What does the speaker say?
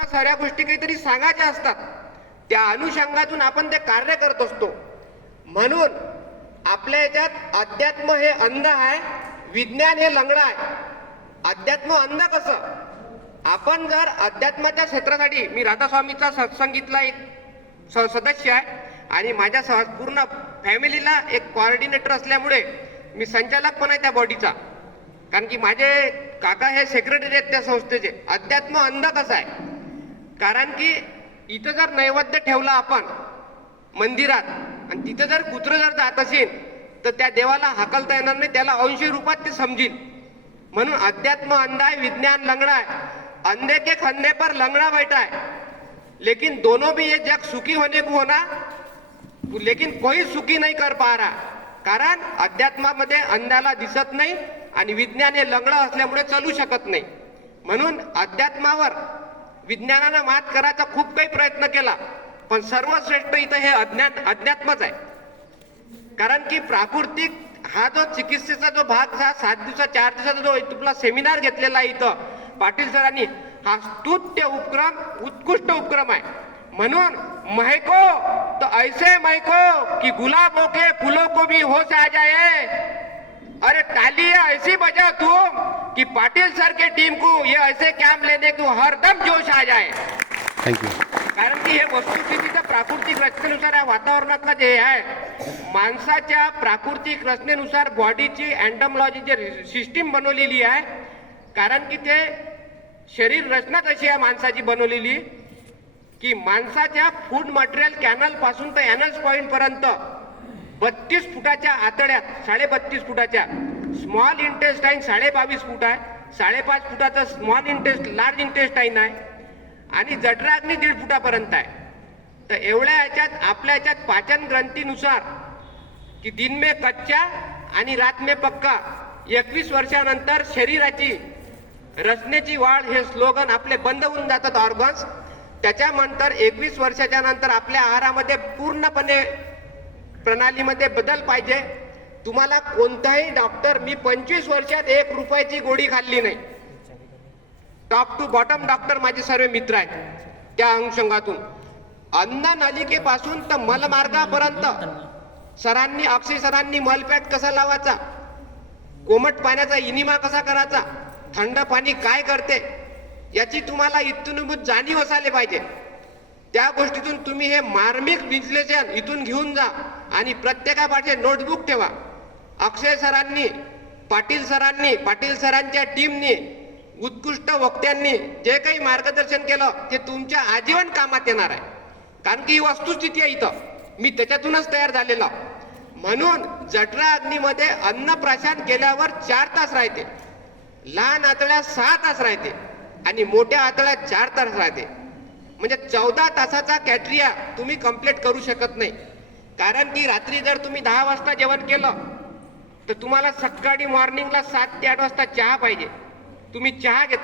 आपल्याला साऱ्या गोष्टी काहीतरी सांगायच्या असतात, त्या अनुषंगातून आपण ते कार्य करत असतो. म्हणून आपल्या याच्यात अध्यात्म हे अंध आहे, विज्ञान हे लंगडा आहे. अध्यात्म अंध कसं? आपण जर अध्यात्माच्या क्षेत्रासाठी, मी राधास्वामीचा सत्संगीतला एक सदस्य आहे आणि माझ्या पूर्ण फॅमिलीला एक कोऑर्डिनेटर असल्यामुळे मी संचालक पण आहे त्या बॉडीचा, कारण की माझे काका हे सेक्रेटरी आहेत त्या संस्थेचे. अध्यात्म अंध कसं आहे? कारण की इथं जर नैवेद्य ठेवला आपण मंदिरात आणि तिथं जर कुत्रं जर जात असेल तर त्या देवाला हाकलता येणार नाही, त्याला अंशी रूपात ते समजेल. म्हणून अध्यात्म अंधा है, विज्ञान लंगड़ा है. अंधे के खंधे पर लंगड़ा बैठा है, लेकिन दोनों भी ये जग सुखी होने को होना, लेकिन कोई सुखी नहीं कर पा रहा. कारण अध्यात्मामध्ये अंधाला दिसत नाही आणि विज्ञान हे लंगडं असल्यामुळे चालू शकत नाही. म्हणून अध्यात्मावर विज्ञानानं मात करायचा खूप काही प्रयत्न केला, पण सर्वश्रेष्ठ इथं हे अध्यात्मच आहे. कारण की प्राकृतिक हा जो चिकित्सेचा जो भाग, हा 7 दिवसा 4 दिवसाचा जो तुला सेमिनार घेतलेला आहे इथं पाटील सरांनी, हा स्तुत्य उपक्रम उत्कृष्ट उपक्रम आहे. म्हणून महको तो ऐसे महको कि गुलाबों के फूलों को भी होश आ जाए. अरे तालियां ऐसी बजाओ तुम कि पाटिल सर के टीम को ये ऐसे कैंप लेने को हरदम जोश आ जाए. थँक्यू. कारण की हे वस्तुस्थितीचं प्राकृतिक रचनेनुसार या वातावरणातलं जे आहे, माणसाच्या प्राकृतिक रचनेनुसार बॉडीची अँटॉमॉलॉजी जी सिस्टीम बनवलेली आहे, कारण की ते शरीर रचनाच अशी आहे माणसाची बनवलेली की माणसाच्या फूड मटेरियल कॅनल पासून तर एनल्स पॉइंट पर्यंत 32 फुटाच्या आतड्यात, 32.5 फुटाच्या स्मॉल इंटेस्टाईन 22.5 फूट आहे, 5.5 फुटाचं स्मॉल लार्ज इंटेस्टाईन आहे आणि जठराग्नी 1.5 फुटापर्यंत आहे. तर एवढ्या ह्याच्यात आपल्या ह्याच्यात पाचन ग्रंथीनुसार की दिन में कच्चा आणि रात में पक्का, 21 वर्षानंतर शरीराची रचनेची वाढ हे स्लोगन आपले बंद होऊन जातात ऑर्गन्स. त्याच्यानंतर 21 वर्षाच्या नंतर आपल्या आहारामध्ये पूर्णपणे प्रणालीमध्ये बदल पाहिजे. तुम्हाला कोणताही डॉक्टर, मी 25 वर्षात 1 रुपयाची गोळी खाल्ली नाही. टॉप टू बॉटम डॉक्टर माझे सर्व मित्र आहेत. त्या अनुषंगातून अन्न नलिकेपासून तर मलमार्गापर्यंत सरांनी, अक्षय सरांनी मलपॅट कसा लावायचा, कोमट पाण्याचा इनिमा कसा करायचा, थंड पाणी काय करते, याची तुम्हाला इथून जाणीव असायला पाहिजे. त्या गोष्टीतून तुम्ही हे मार्मिक विश्लेषण इथून घेऊन जा आणि प्रत्येकापाठी नोटबुक ठेवा. अक्षय सरांनी, पाटील सरांनी, पाटील सरांच्या टीमनी, उत्कृष्ट वक्त्यांनी जे काही मार्गदर्शन केलं ते तुमच्या आजीवन कामात येणार आहे. कारण की ही वस्तुस्थिती आहे इथं, मी त्याच्यातूनच तयार झालेला. म्हणून जठरा अग्नीमध्ये अन्न प्राशन केल्यावर 4 तास राहते, लहान आतड्यात 6 तास राहते आणि मोठ्या आतड्यात 4 तास राहते. म्हणजे 14 तासाचा कॅट्रिया तुम्ही कंप्लीट करू शकत नाही. कारण की रात्री जर तुम्ही 10 वाजता जेवण केलं तर तुम्हाला सकाळी मॉर्निंगला 7 ते 8 वाजता चहा पाहिजे. तुम्ही चहा घेतला